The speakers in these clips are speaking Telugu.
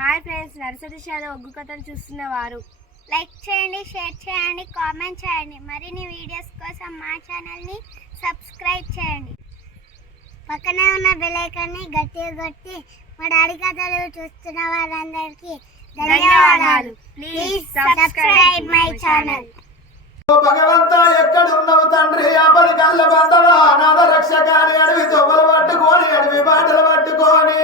హాయ్ ఫ్రెండ్స్, నర్సరీ షాలో ఒగ్గు కథలు చూస్తున్నవారు లైక్ చేయండి, షేర్ చేయండి, కామెంట్ చేయండి. మరిన్ని వీడియోస్ కోసం మా ఛానల్ని సబ్స్క్రైబ్ చేయండి. పక్కనే ఉన్న బెల్ ఐకాన్ని గట్టిగా కొట్టి మా డాడీ కథలు చూస్తున్న వారందరికీ ధన్యవాదాలు. Please subscribe my channel. భగవంతా ఎక్కడున్నావు తండ్రి, ఆపది కళ్ళ బంధవా, నాద రక్షకాని అడవి తొవ్వలు పట్టుకొని అడవి బాటలు పట్టుకొని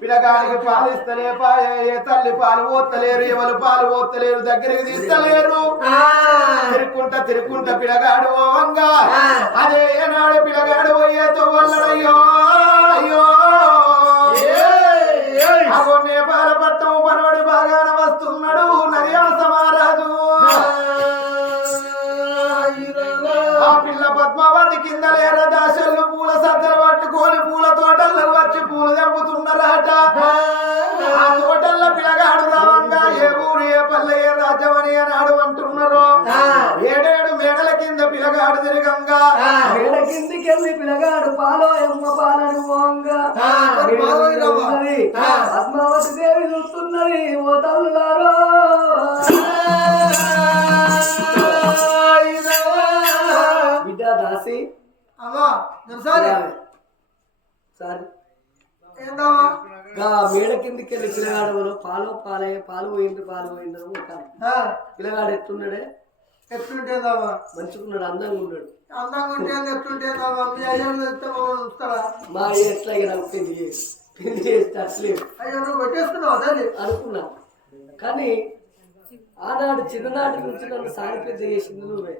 పిల్లగానికి పాలు ఇస్తలేపాయ, ఏ తల్లి పాలు పోతలేరు, ఎవరు పాలు పోతలేరు, దగ్గరికి తీస్తలేరు. తిరుక్కుంటా పిల్లగాడు ఓవంగా అదే ఏనాడు పిల్లగాడు పోయేతో వల్లడయ్యో అయ్యో అగో నేపాల పట్టం పనవడి బాగాన వస్తున్నాడు నర్యాస మహారాజు. ఆ పిల్ల పద్మావతి కింద లేర దాసళ్ళు పూల సద్దలు పట్టుకొని పూల తోటల్లో వచ్చి పూలు తెంపుతున్నారట. ఆ తోటల్లో పిల్లగాడు రావంగా ఏ ఊరు ఏ పల్లె ఏ రాజ్యం అని అన్నాడు అంటున్నారు. ఏడేడు మేడల కింద పిల్లగాడు తిరగంగా మేడ కిందికి వెళ్ళి పిల్లగాడు పాలో ఎమ్మ పాలను పోంగా పద్మావతి దేవి చూస్తున్నది. ఓ తల్లులారో బిడ్డ దాసి మేడ కిందికి వెళ్ళి పిల్లగాడు పాలు పోయిండ్రు పిల్లగాడు ఎట్లున్నాడే? ఎట్లుంటేదావా? మంచుకున్నాడు, అందంగా ఉన్నాడు. అందంగా ఉంటే ఎట్లుంటేదావా? మీ అయ్యో చూస్తారా? మా ఎట్లా నాకు పెళ్లి చేస్తే అట్లేదు. అయ్యో నువ్వు పెట్టేస్తున్నావు అదే అనుకున్నా, కానీ ఆనాడు చిన్ననాటి నుంచి నన్ను సారి పెద్ద చేసింది నువ్వే.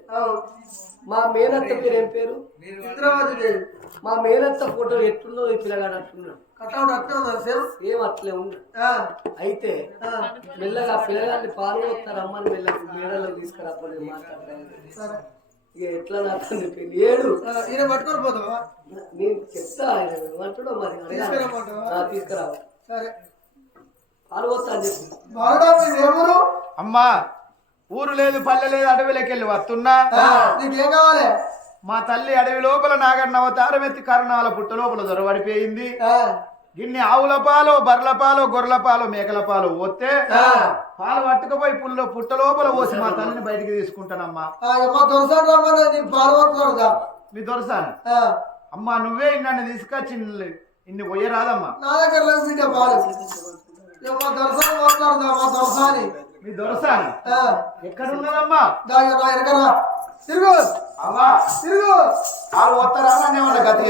మా మేనత్త పేరు ఏం పేరు? ఇంద్రావతి దేవి. మా మేనత్త ఫోటో ఎట్లున్నో ఈ పిల్లగాడు అట్లున్నాడు. కట్అవుట్ అట్లే ఉందా? ఏం అట్లే ఉంది. అయితే మెల్లగా పిల్లగాన్ని పాలు పోతారు అమ్మని మెల్లగా మేడలో తీసుకురాపని మాట్లాడతాను. ఇక ఎట్లా నాకు ఏడు పట్టుకొని పోతావా? నేను చెప్తా, ఆయన ఏమంటాడో మరి తీసుకురావు. సరే పాలు పోతా అని చెప్పి. అమ్మా ఊరు లేదు పల్లె లేదు, అడవిలోకి వెళ్ళి వస్తున్నా. నీకేం కావాలి? మా తల్లి అడవి లోపల నాగన్న అవతారం ఎత్తి కరుణాల పుట్ట లోపల దొరబడిపోయింది. ఇన్ని ఆవుల పాలు, బర్రెల పాలు, గొర్రెల పాలు, మేకల పాలు పోతే పాలు పట్టుకుపోయి పుట్ట లోపల పోసి మా తల్లిని బయటికి తీసుకుంటానమ్మా. మీ దొరసాను అమ్మా, నువ్వే నన్ను తీసుకొచ్చి ఇన్ని పోయరాదమ్మా. నా దగ్గర పాలు మీ దొరసాని ఎక్కడ ఉన్నదమ్మా? తిరుగు తిరుగు వాళ్ళు పోతారా గతి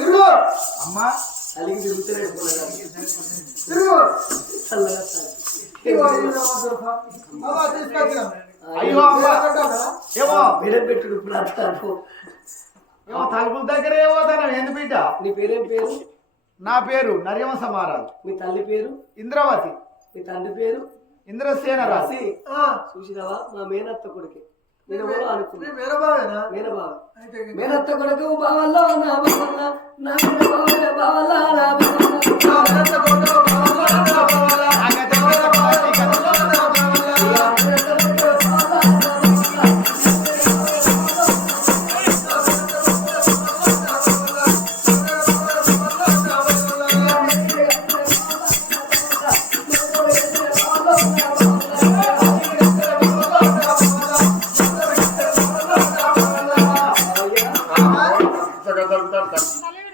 తిరుగు అమ్మా. అలిగి తిరుగుతున్నాడు తిరుగు అయ్యో ఏమో పెట్టుడు ఏమో తలుపుల దగ్గర ఏమోతాను. ఎందు బిడ్డ? నీ పేరేం పేరు? నా పేరు నర్యవంశ మహారాజు. మీ తల్లి పేరు? ఇంద్రావతి. మీ తండ్రి పేరు? ఇంద్రసేన రాసి చూసినావా మా మేనత్త కొడుకు నేను కూడా అనుకున్నా మేనత్త కొడుకు బావల్లా నా బావల్ల నా బావల్ల నా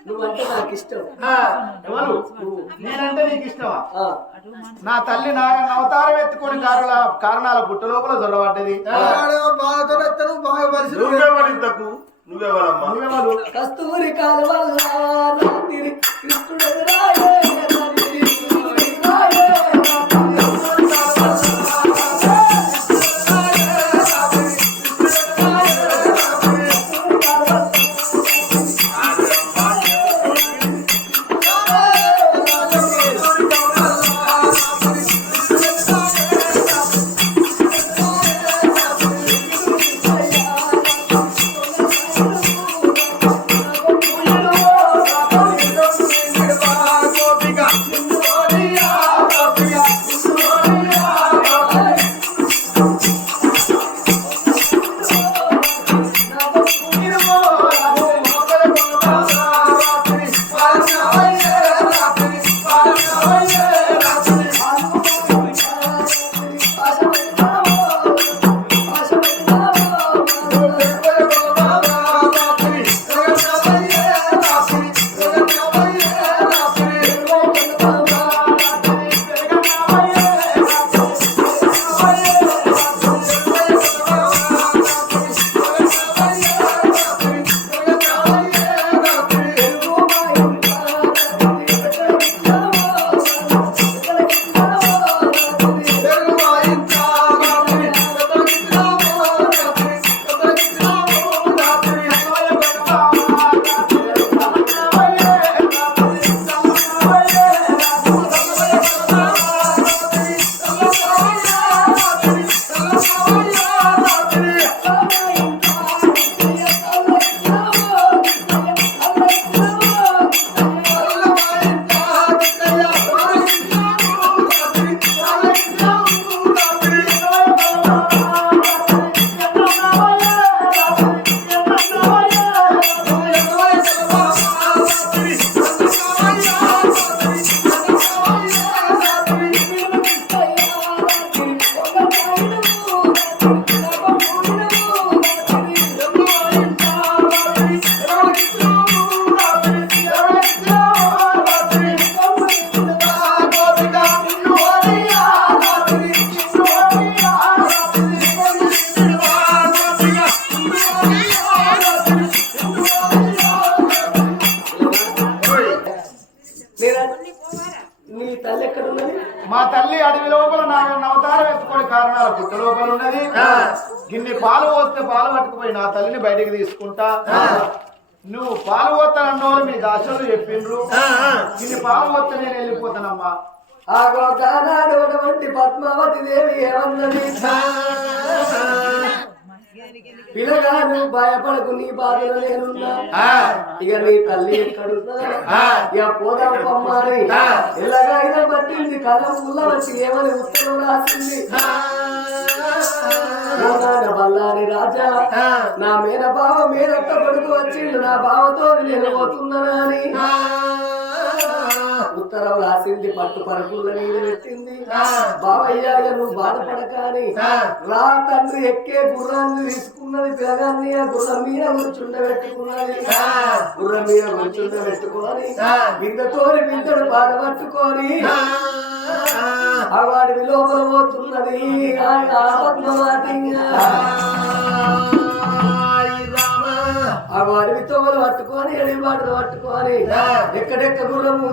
నువ్వంటే నాకు ఇష్టం. నేనంటే నీకు ఇష్టమా? నా తల్లి నాగన్న అవతారం ఎత్తుకొని కారణాల పుట్ట లోపల దొరబడ్డది. నువ్వెవరు? కస్తూరి కాలువల్ల రాత్రి కృష్ణుడెదురాయే మా తల్లి అడవి లోపల నాగన్న అవతారం ఎత్తుకొని కారణాల పుట్ట లోపల ఉన్నది. గిన్ని పాలు పోస్తే పాలు పట్టుకుపోయి నా తల్లిని బయటికి తీసుకుంటా. నువ్వు పాలు పోతానన్నో మీ దాసులు చెప్పిండ్రు. గిన్ని పాలు పోతే నేను వెళ్ళిపోతానమ్మా. ఆనాడు పద్మావతి దేవి ఏమన్నది? పిల్లగా నువ్వు భయపడకు, నీ బాధలు నేనున్నా. ఇక నీ తల్లి ఎక్కడున్నా ఇక పోదాం పమ్మాని ఎలాగైనా పట్టింది. కళ్ళ ముళ్ళ వచ్చి ఏమని ఉత్తరం రాసింది? బల్లాని రాజా, నా మేన బావ మేనత్త కొడుకు వచ్చిండు, నా బావతో నేను పోతున్నానా అని ఉత్తరం రాసింది. పట్టు పరకుల నీళ్ళు పెట్టింది. బావయ్య నువ్వు బాధపడకాని రా తండ్రి ఎక్కే గుర్రాన్ని తీసుకున్నది. పిల్లగాన్ని ఆ గుర్రం మీద కూర్చుండబెట్టుకున్నది. గుర్రం మీద కూర్చుండబెట్టుకొని బిందతో బిందడు బాధపట్టుకొని ఆ వాడి లోపల పోతున్నది. ఆ వాడివి తోలు పట్టుకొని ఎడి వాటిని పట్టుకొని ఎక్కడెక్క గుర్రము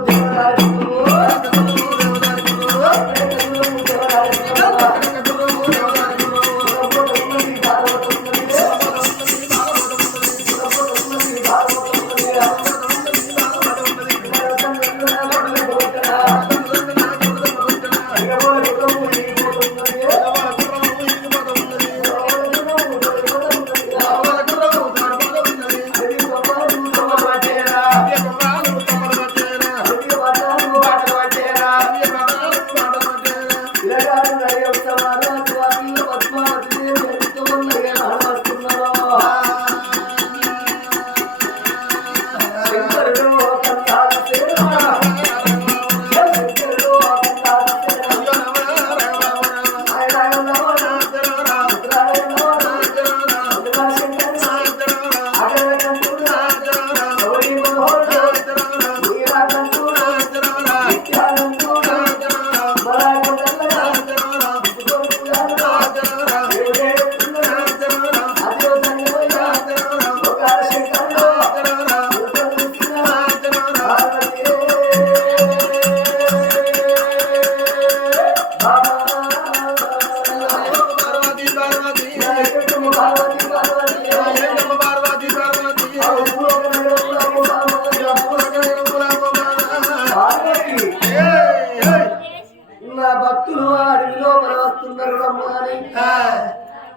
ఎక్కడున్నారు రమ్మని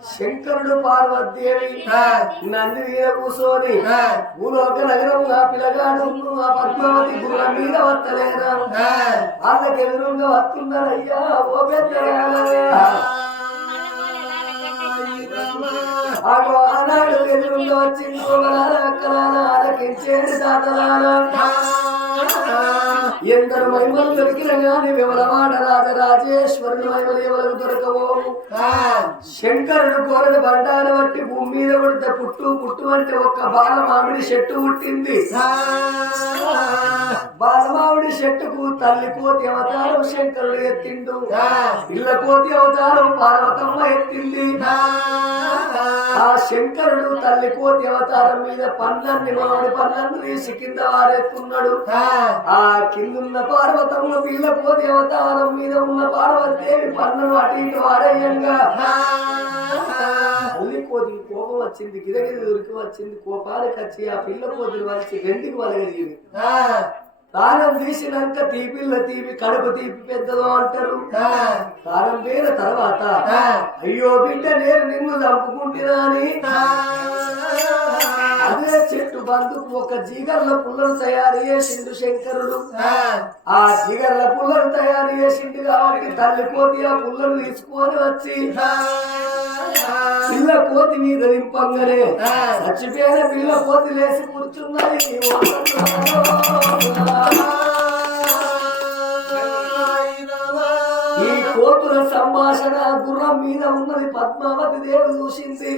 శంకరుడు పార్వతీదేవి నంది మీద కూర్చొని భూలోక నగరం ఆ పిల్లగాడు ఆ పద్మావతి గుర్రం మీద వస్తలేరా వాళ్ళకి ఎదురుగా వస్తున్నారయ్యా ఓ పెద్ద ఆనాడు ఎదురుగా వచ్చింది అక్కలాల ఆలకించేది తాతలాల ఎందరు మహిమలు దొరికిన గాని వివరవాడ రాజరాజేశ్వరుడు మహిమలు ఎవరికి దొరకవో శంకరుడు కోరడు బండాలు బట్టి భూమి మీద పడితే పుట్టు అంటే ఒక్క బాలమామిడి చెట్టు పుట్టింది బాలమామిడి చెట్టుకు తల్లి కోతి అవతారం శంకరుడు ఎత్తిండు ఇళ్ళ కోతి అవతారం పార్వతమ్మ ఎత్తింది ఆ శంకరుడు తల్లి కోతి అవతారం మీద పండ్లన్నీ మామిడి పండ్లన్నీ తీసి కింద వారెత్తున్నాడు ఆ కిందున్న పార్వతమ్మ పిల్ల కోతి అవతారం మీద ఉన్న పార్వతీదేవి పండ్లను అటు ఇటు వారయ్యంగా తల్లి కోతికి కోపం వచ్చింది గిరగిరి దొరికి వచ్చింది కోపానికి వచ్చి ఆ పిల్ల కోతిని వచ్చి రెండుకి వలగలిగింది తానం తీసినాక తీపిల్ల తీపి కడుపు తీపి పెద్దదో అంటారు తానం పేరు తర్వాత అయ్యో బిడ్డ నేను నిన్ను చంపుకుంటున్నా అని అదే చెట్టు బంధుకు ఒక జిగర్ల పుల్లను తయారు చేసిండు శంకరుడు ఆ జిగర్ల పుల్లను తయారు చేసిండు కాబట్టి తల్లి కోతి ఆ పుల్లను తీసుకొని వచ్చి పిల్ల కోతి మీద నింపంగానే చచ్చిపోయిన పిల్ల కోతి లేసి కూర్చున్నది ఈ కోతుల సంభాషణ గుర్రం మీద ఉన్నది పద్మావతి దేవి చూసింది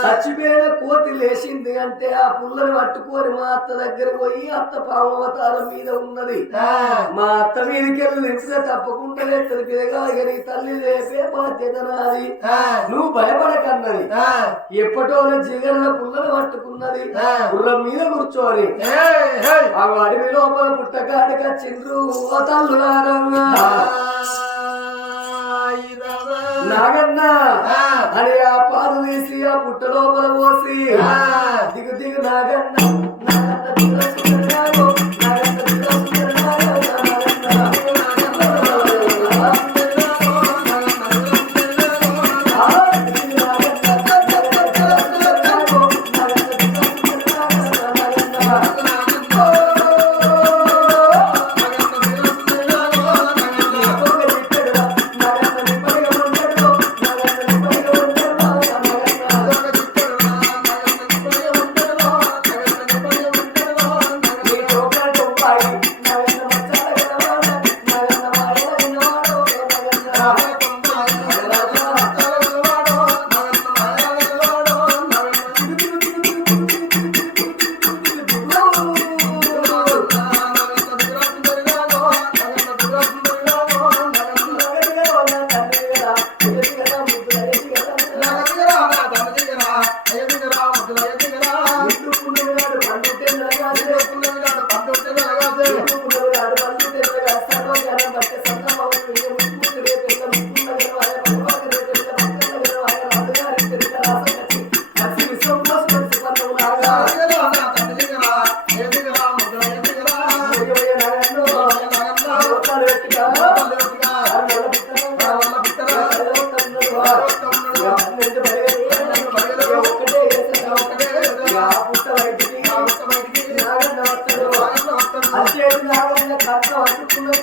చచ్చిపోయిన కోతి లేచింది అంటే ఆ పుల్లని పట్టుకొని మా అత్త దగ్గర పోయి అత్త పామవతారం మీద ఉన్నది మా అత్త మీదకి వెళ్ళి నిలిచిన తప్పకుండా లేస్తుంది పిదగా నీ తల్లి లేపే బాధ్యత నాది నువ్వు భయపడకన్నది ఎప్పటో జిగర్ల పుల్లని పట్టుకున్నది గుర్రం మీద కూర్చోని ఆ అడవి లోపల పుట్టకాడికి వచ్చిండ్రు తల్లు నాగన్న అని ఆ పాలు తీసి ఆ పుట్ట లోపల పోసి దిగు దిగు నాగన్న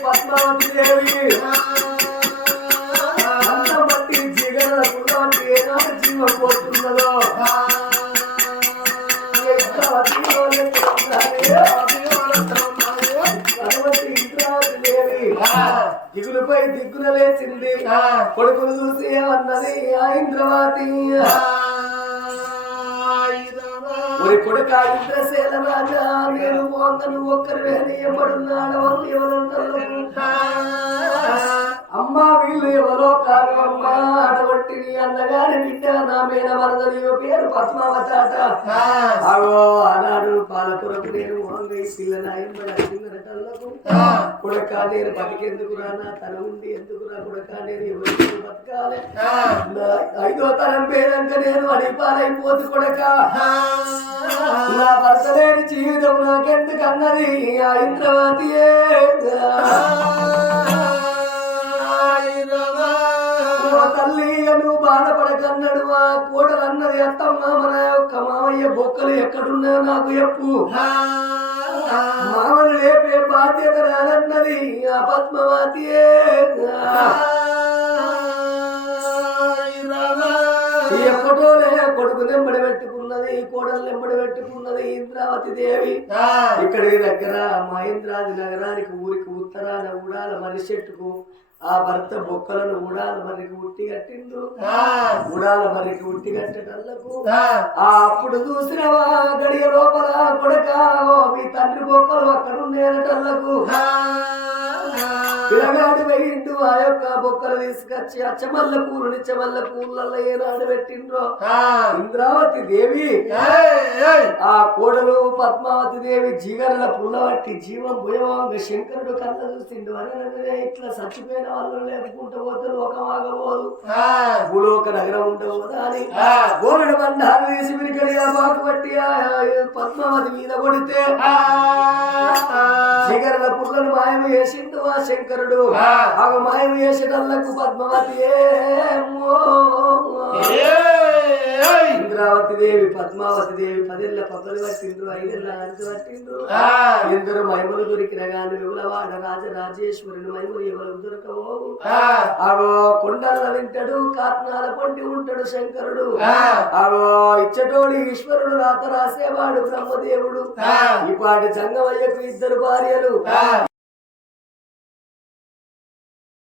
పద్మావతి దేవి అంత బట్టి జిగల పుల్లాంటి ఏనాడు జీవం పోతున్నదో దిగులపై దిగుల లేచింది కొడుకును చూసి ఏమన్నది ఆ ఇంద్రవతి కొడుక ఇంద్రశేల రాజా నేను మోంగను ఒక్కరు వేయబడున్నాడు వాళ్ళు ఎవరున్నారు అమ్మా వీళ్ళు ఎవరో కాదు అమ్మా అటువంటి అన్నగారి బిడ్డ నా మీద వరదలి పేరు పద్మావతాట అగో ఆనాడు పాలకొరకు నేను మోంగ పిల్లనాయనటల్లకు కొడక నేను బతికెందుకు రానా తన ఉండి ఎందుకు రా కొడక నేను ఎవరికి బతకాలి ఐదో తరం పేరంక నేను అడిపాలైపోతు కొడక నా భర్త లేని జీవితం నాకెందుకు అన్నది ఆ ఇంద్రవతియే తల్లి నువ్వు బాధపడకన్నాడు ఆ కోడలు అన్నది అత్తమ్మ మన యొక్క మామయ్య బొక్కలు ఎక్కడున్నాయో నాకు చెప్పు మామను లేపే బాధ్యత రానన్నది ఆ పద్మావతియే ఎప్పటోలే కొడుకు నెంబడి పెట్టుకున్నది కోడలు నెంబడి పెట్టుకున్నది ఇంద్రావతి దేవి ఇక్కడి దగ్గర మహేంద్రాది నగరానికి ఊరికి ఉత్తరాన ఉడాల మర్రి చెట్టుకు ఆ భర్త బొక్కలను ఉడాల మర్రికి ఉట్టి కట్టిండు ఉడాల మర్రికి ఉట్టి కట్టేటల్లకు అప్పుడు చూసినవా గడియ లోపల కొడక మీ తండ్రి బొక్కలు అక్కడ ఉండేటల్లకు పిల్లగాడు పోయిండు ఆ యొక్క బొక్కలు తీసుకొచ్చి అచ్చమల్ల పూలు నిచ్చమల్ల పూలలో ఏనాడు పెట్టిండ్రో ఇంద్రావతి దేవి ఆ కోడలు పద్మావతి దేవి జీగరల పుల్లబట్టి జీవం భూయవంగ శంకరుడు కళ్ళ చూసిండు అరే ఇట్లా చచ్చిపోయిన వాళ్ళు లేపుకుంటూ పోతే లోకం ఆగబోదు భూలోక నగరం ఉండబోదా అని గోరుడు బండాలు తీసి విరికడి ఆ బాకు బట్టి పద్మావతి మీద కొడితే జీగరల పుల్లను మాయం చేసిండు ఆ శంకరుడు ఆమె మాయం చేసేటల్లకు పద్మావతి ఇంద్రావతి దేవి పద్మావతి దేవి 10 ఏళ్ల పబ్బలు పట్టిండ్రు 5 ఏళ్ల అంచు పట్టిండ్రు ఎందరో మహిమలు దొరికిన గాని వివులవాడ రాజరాజేశ్వరుని మహిమలు ఎవరు దొరకబోవు ఆగో కొండల వింటాడు కాత్నాల పొంటి ఉంటాడు శంకరుడు ఆగో ఇచ్చటోడి ఈశ్వరుడు రాత రాసేవాడు బ్రహ్మదేవుడు ఈ పాటి జంగమయ్యకు 2 భార్యలు